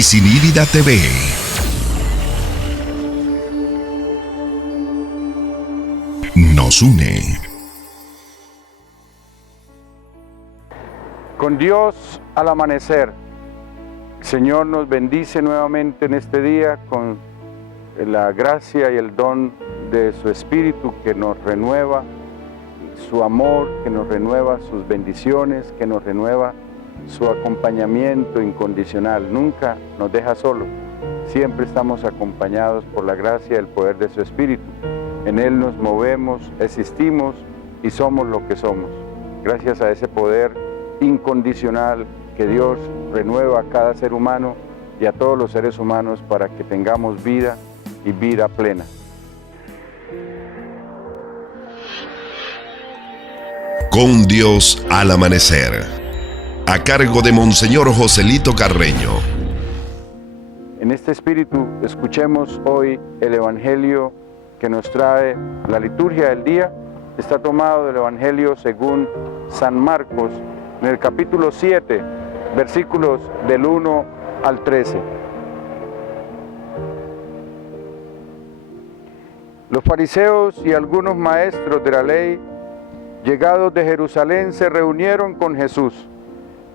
Visirida TV. Nos une. Con Dios al amanecer. El Señor nos bendice nuevamente en este día con la gracia y el don de su Espíritu que nos renueva, su amor que nos renueva, sus bendiciones que nos renueva, su acompañamiento incondicional. Nunca nos deja solos, siempre estamos acompañados por la gracia y el poder de su Espíritu. En Él nos movemos, existimos y somos lo que somos. Gracias a ese poder incondicional que Dios renueva a cada ser humano y a todos los seres humanos para que tengamos vida y vida plena. Con Dios al amanecer, a cargo de Monseñor Joselito Carreño. En este espíritu escuchemos hoy el Evangelio que nos trae la liturgia del día. Está tomado del Evangelio según San Marcos, en el capítulo 7, versículos del 1 al 13. Los fariseos y algunos maestros de la ley, llegados de Jerusalén, se reunieron con Jesús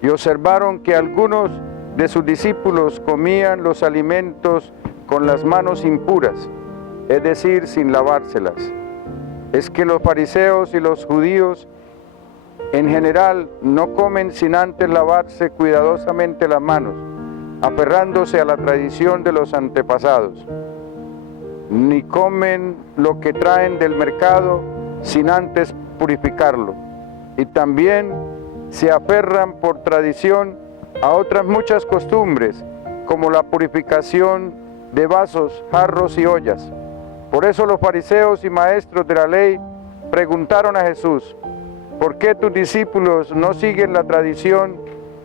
y observaron que algunos de sus discípulos comían los alimentos con las manos impuras, es decir, sin lavárselas. Es que los fariseos y los judíos en general no comen sin antes lavarse cuidadosamente las manos, aferrándose a la tradición de los antepasados, ni comen lo que traen del mercado sin antes purificarlo, y también se aferran por tradición a otras muchas costumbres, como la purificación de vasos, jarros y ollas. Por eso los fariseos y maestros de la ley preguntaron a Jesús: ¿por qué tus discípulos no siguen la tradición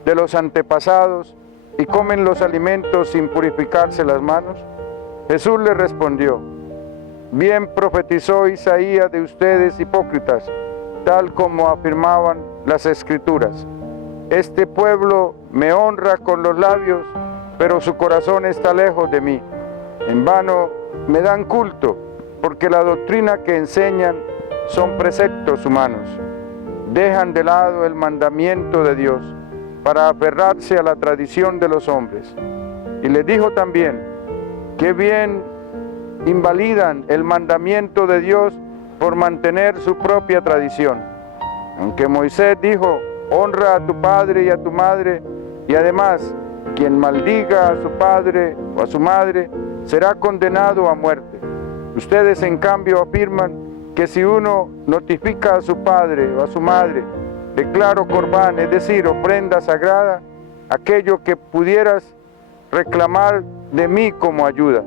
de los antepasados y comen los alimentos sin purificarse las manos? Jesús les respondió: bien profetizó Isaías de ustedes hipócritas, tal como afirmaban las Escrituras. Este pueblo me honra con los labios, pero su corazón está lejos de mí. En vano me dan culto, porque la doctrina que enseñan son preceptos humanos. Dejan de lado el mandamiento de Dios para aferrarse a la tradición de los hombres. Y les dijo también: qué bien invalidan el mandamiento de Dios por mantener su propia tradición. Aunque Moisés dijo: honra a tu padre y a tu madre, y además, quien maldiga a su padre o a su madre será condenado a muerte. Ustedes, en cambio, afirman que si uno notifica a su padre o a su madre, declaro corbán, es decir, ofrenda sagrada, aquello que pudieras reclamar de mí como ayuda,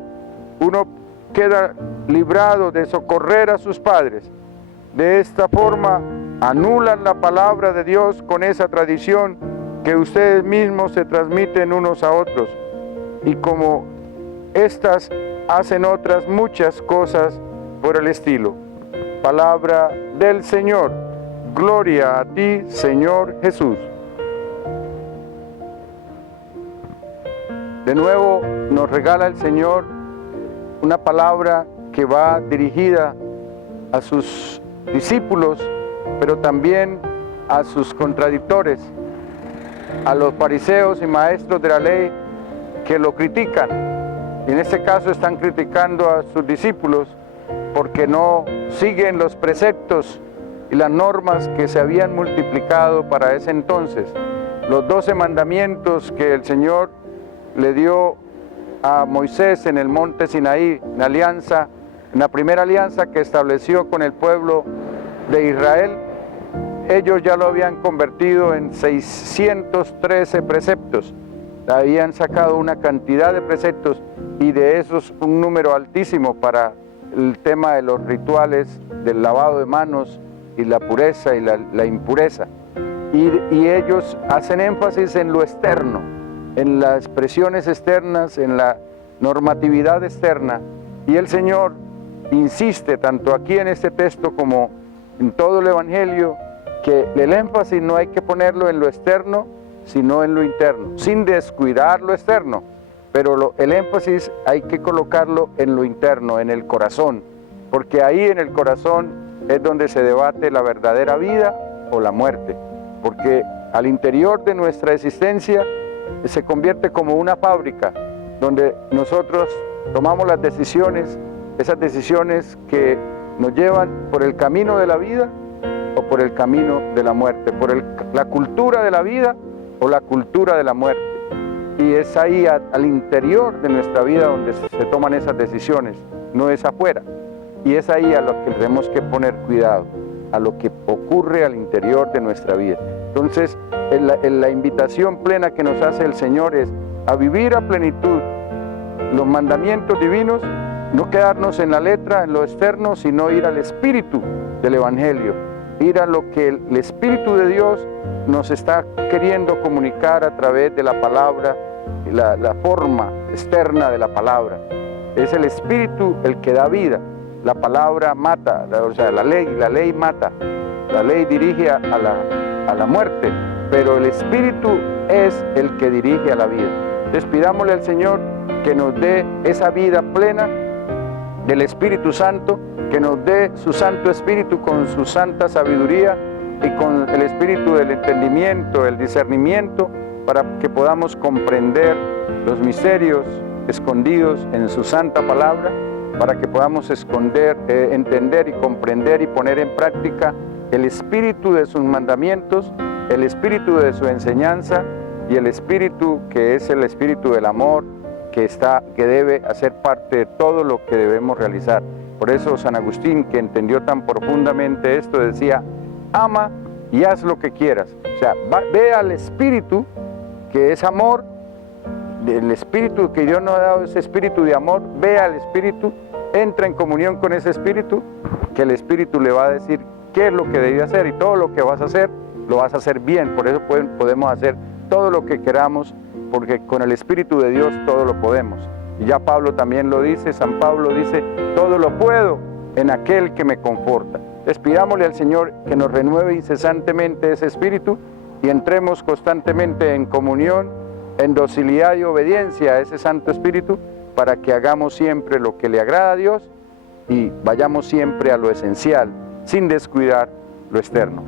uno queda librado de socorrer a sus padres. De esta forma anulan la palabra de Dios con esa tradición que ustedes mismos se transmiten unos a otros, y como estas hacen otras muchas cosas por el estilo. Palabra del Señor. Gloria a ti, Señor Jesús. De nuevo nos regala el Señor una palabra que va dirigida a sus discípulos, pero también a sus contradictores, a los fariseos y maestros de la ley que lo critican. Y en este caso están criticando a sus discípulos porque no siguen los preceptos y las normas que se habían multiplicado para ese entonces. Los 12 mandamientos que el Señor le dio a Moisés en el monte Sinaí, en la primera alianza que estableció con el pueblo de Israel. Ellos ya lo habían convertido en 613 preceptos. Habían sacado una cantidad de preceptos, y de esos un número altísimo para el tema de los rituales del lavado de manos y la pureza y la impureza. Y ellos hacen énfasis en lo externo, en las expresiones externas, en la normatividad externa. Y el Señor insiste, tanto aquí en este texto como en todo el Evangelio, que el énfasis no hay que ponerlo en lo externo, sino en lo interno, sin descuidar lo externo, pero el énfasis hay que colocarlo en lo interno, en el corazón, porque ahí en el corazón es donde se debate la verdadera vida o la muerte, porque al interior de nuestra existencia se convierte como una fábrica donde nosotros tomamos las decisiones, esas decisiones que nos llevan por el camino de la vida o por el camino de la muerte, por la cultura de la vida o la cultura de la muerte. Y es ahí al interior de nuestra vida donde se toman esas decisiones, no es afuera. Y es ahí a lo que tenemos que poner cuidado, a lo que ocurre al interior de nuestra vida. Entonces, la invitación plena que nos hace el Señor es a vivir a plenitud los mandamientos divinos, no quedarnos en la letra, en lo externo, sino ir al espíritu del Evangelio, ir a lo que el Espíritu de Dios nos está queriendo comunicar a través de la palabra, la forma externa de la palabra. Es el Espíritu el que da vida. La palabra mata, o sea, la ley mata, la ley dirige a la muerte, pero el Espíritu es el que dirige a la vida. Entonces pidámosle al Señor que nos dé esa vida plena del Espíritu Santo, que nos dé su Santo Espíritu con su santa sabiduría y con el espíritu del entendimiento, el discernimiento, para que podamos comprender los misterios escondidos en su santa palabra, para que podamos entender y comprender y poner en práctica el espíritu de sus mandamientos, el espíritu de su enseñanza y el espíritu que es el espíritu del amor, que debe hacer parte de todo lo que debemos realizar. Por eso San Agustín, que entendió tan profundamente esto, decía: ama y haz lo que quieras. O sea, ve al espíritu que es amor, el espíritu que Dios nos ha dado, ese espíritu de amor, ve al espíritu, entra en comunión con ese espíritu, que el espíritu le va a decir qué es lo que debe hacer, y todo lo que vas a hacer, lo vas a hacer bien. Por eso podemos hacer todo lo que queramos, porque con el Espíritu de Dios todo lo podemos. Y ya Pablo también lo dice, San Pablo dice: todo lo puedo en aquel que me conforta. Les pidámosle al Señor que nos renueve incesantemente ese espíritu y entremos constantemente en comunión, en docilidad y obediencia a ese Santo Espíritu, para que hagamos siempre lo que le agrada a Dios y vayamos siempre a lo esencial, sin descuidar lo externo.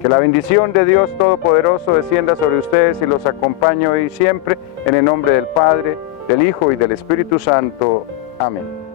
Que la bendición de Dios Todopoderoso descienda sobre ustedes y los acompañe hoy y siempre, en el nombre del Padre, del Hijo y del Espíritu Santo. Amén.